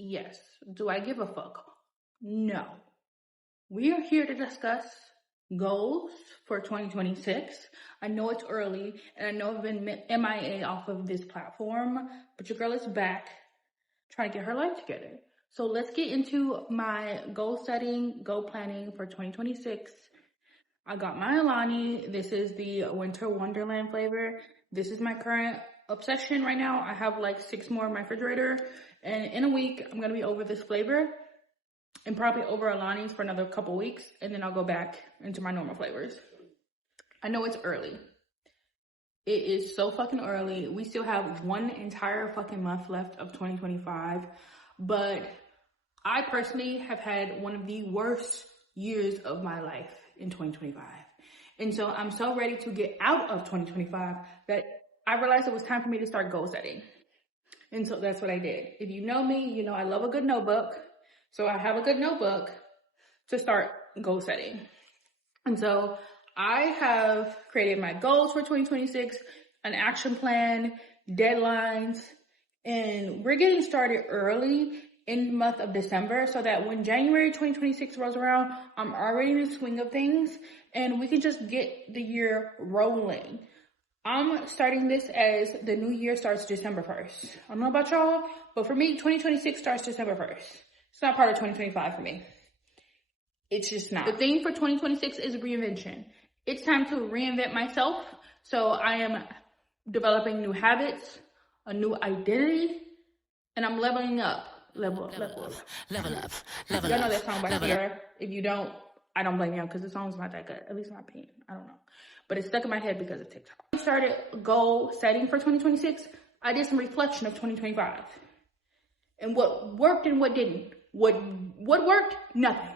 Yes. Do I give a fuck? No. We are here to discuss goals for 2026. I know it's early, and I know I've been MIA off of this platform, but your girl is back trying to get her life together. So let's get into my goal setting, goal planning for 2026. I got my Alani. This is the Winter Wonderland flavor. This is my current obsession right now. I have like 6 more in my refrigerator, and in a week, I'm going to be over this flavor and probably over Alani's for another couple weeks, and then I'll go back into my normal flavors. I know it's early. It is so fucking early. We still have 1 entire fucking month left of 2025, but I personally have had one of the worst years of my life in 2025. And so I'm so ready to get out of 2025 that I realized it was time for me to start goal setting. And so that's what I did. If you know me, you know I love a good notebook. So I have a good notebook to start goal setting. And so I have created my goals for 2026, an action plan, deadlines, and we're getting started early in the month of December so that when January 2026 rolls around, I'm already in the swing of things and we can just get the year rolling. I'm starting this as the new year starts December 1st. I don't know about y'all, but for me, 2026 starts December 1st. It's not part of 2025 for me. It's just not. The theme for 2026 is reinvention. It's time to reinvent myself. So I am developing new habits, a new identity, and I'm leveling up. Level up. Y'all know that song by Sierra. If you don't, I don't blame you because the song's not that good. At least in my opinion. I don't know. But it's stuck in my head because of TikTok. I started goal setting for 2026. I did some reflection of 2025. And what worked and what didn't. What worked? Nothing.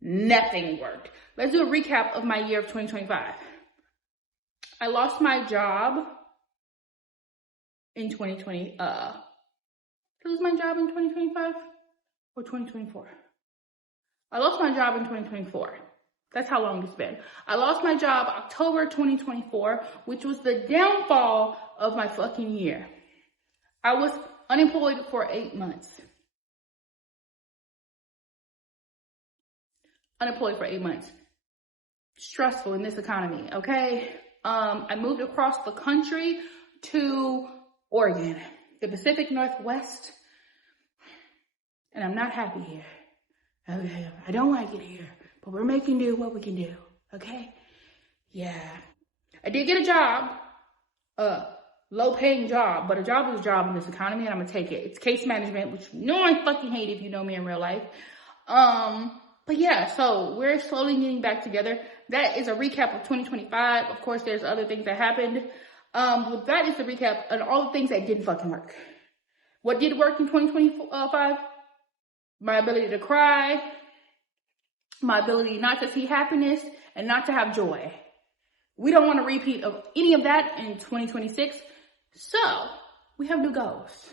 Nothing worked. Let's do a recap of my year of 2025. I lost my job in 2020. Did I lose my job in 2025 or 2024? I lost my job in 2024. That's how long it's been. I lost my job October 2024, which was the downfall of my fucking year. I was unemployed for 8 months. Unemployed for 8 months. Stressful in this economy, okay? I moved across the country to Oregon, the Pacific Northwest, and I'm not happy here. Okay, I don't like it here, but we're making do what we can do, okay? Yeah. I did get a job, low-paying job, but a job is a job in this economy, and I'm gonna take it. It's case management, which you know I fucking hate if you know me in real life. But yeah, so we're slowly getting back together. That is a recap of 2025. Of course, there's other things that happened. But that is the recap of all the things that didn't fucking work. What did work in 2025? My ability to cry, my ability not to see happiness, and not to have joy. We don't want a repeat of any of that in 2026. So we have new goals.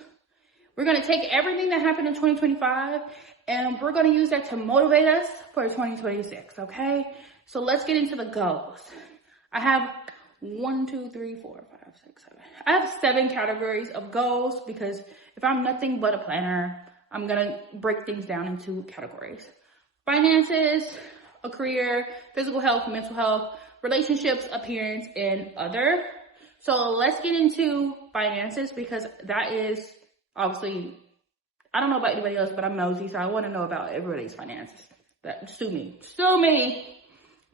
We're going to take everything that happened in 2025 and we're going to use that to motivate us for 2026, okay? So let's get into the goals. I have 1, 2, 3, 4, 5, 6, 7. I have 7 categories of goals because if I'm nothing but a planner, I'm going to break things down into categories. Finances, a career, physical health, mental health, relationships, appearance, and other. So let's get into finances because that is obviously, I don't know about anybody else, but I'm nosy, so I want to know about everybody's finances. Sue me.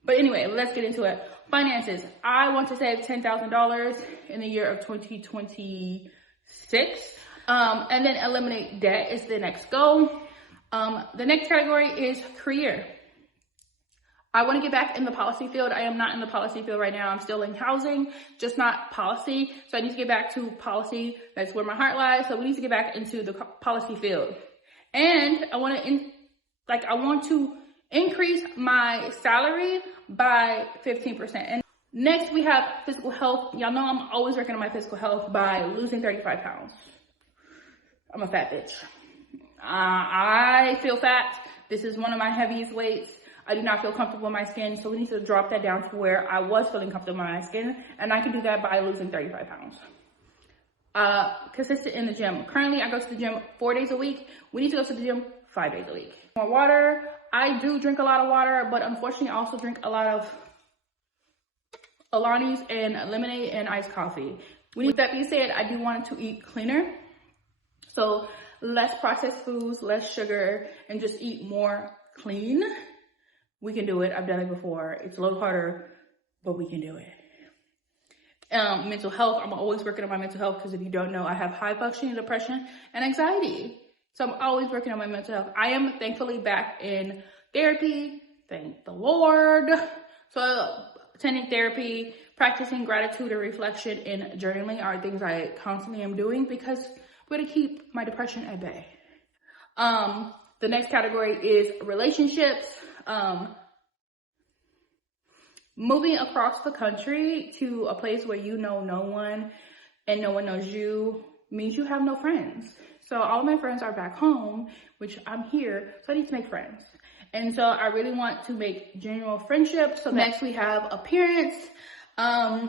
But anyway, let's get into it. Finances. I want to save $10,000 in the year of 2026. And then eliminate debt is the next goal. The next category is career. I want to get back in the policy field. I am not in the policy field right now. I'm still in housing, just not policy. So I need to get back to policy. That's where my heart lies. So we need to get back into the policy field. And I want to increase my salary by 15%. And next we have physical health. Y'all know I'm always working on my physical health by losing 35 pounds. I'm a fat bitch. I feel fat. This is one of my heaviest weights. I do not feel comfortable in my skin, so we need to drop that down to where I was feeling comfortable in my skin, and I can do that by losing 35 pounds. consistent in the gym. Currently, I go to the gym 4 days a week. We need to go to the gym 5 days a week. More water. I do drink a lot of water, but unfortunately, I also drink a lot of Alani's and lemonade and iced coffee. With that being said, I do want to eat cleaner. So less processed foods, less sugar, and just eat more clean. We can do it. I've done it before. It's a little harder, but we can do it. Mental health. I'm always working on my mental health because if you don't know, I have high functioning depression and anxiety. So I'm always working on my mental health. I am thankfully back in therapy. Thank the Lord. So attending therapy, practicing gratitude and reflection, and journaling are things I constantly am doing because I'm going to keep my depression at bay. The next category is relationships. Moving across the country to a place where you know no one and no one knows you means you have no friends. So all my friends are back home, which I'm here, so I need to make friends. And so I really want to make genuine friendships. So next we have appearance. I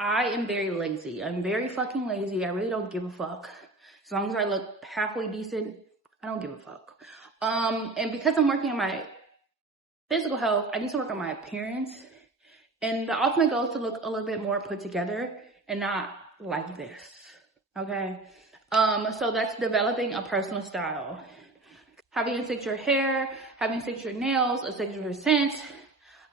am very lazy. I'm very fucking lazy. I really don't give a fuck. As long as I look halfway decent, I don't give a fuck. And because I'm working on my physical health, I need to work on my appearance. And the ultimate goal is to look a little bit more put together and not like this. Okay? So that's developing a personal style. Having a signature hair, having signature nails, a signature scent,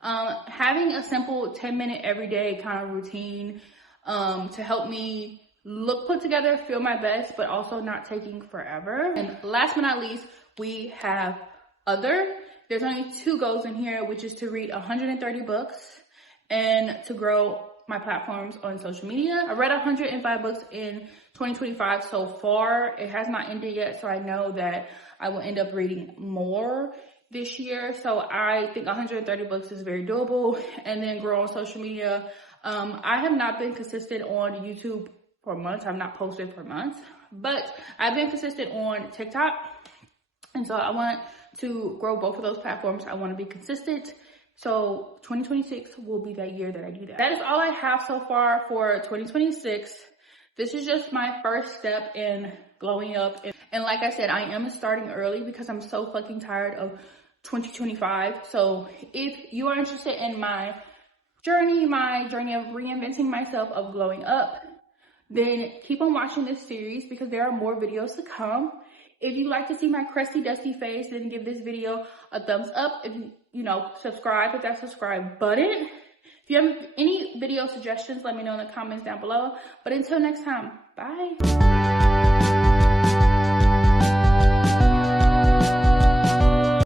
having a simple 10-minute everyday kind of routine to help me look put together, feel my best, but also not taking forever. And last but not least, we have other. There's only 2 goals in here, which is to read 130 books and to grow my platforms on social media. I read 105 books in 2025 so far. It has not ended yet, so I know that I will end up reading more this year. So I think 130 books is very doable. And then grow on social media. I have not been consistent on YouTube for months. I've not posted for months, but I've been consistent on TikTok. And so I want to grow both of those platforms. I want to be consistent. So 2026 will be that year that I do that. That is all I have so far for 2026. This is just my first step in glowing up. And like I said, I am starting early because I'm so fucking tired of 2025. So if you are interested in my journey of reinventing myself, of glowing up, then keep on watching this series because there are more videos to come. If you'd like to see my crusty, dusty face, then give this video a thumbs up. If you subscribe, hit that subscribe button. If you have any video suggestions, let me know in the comments down below. But until next time, bye.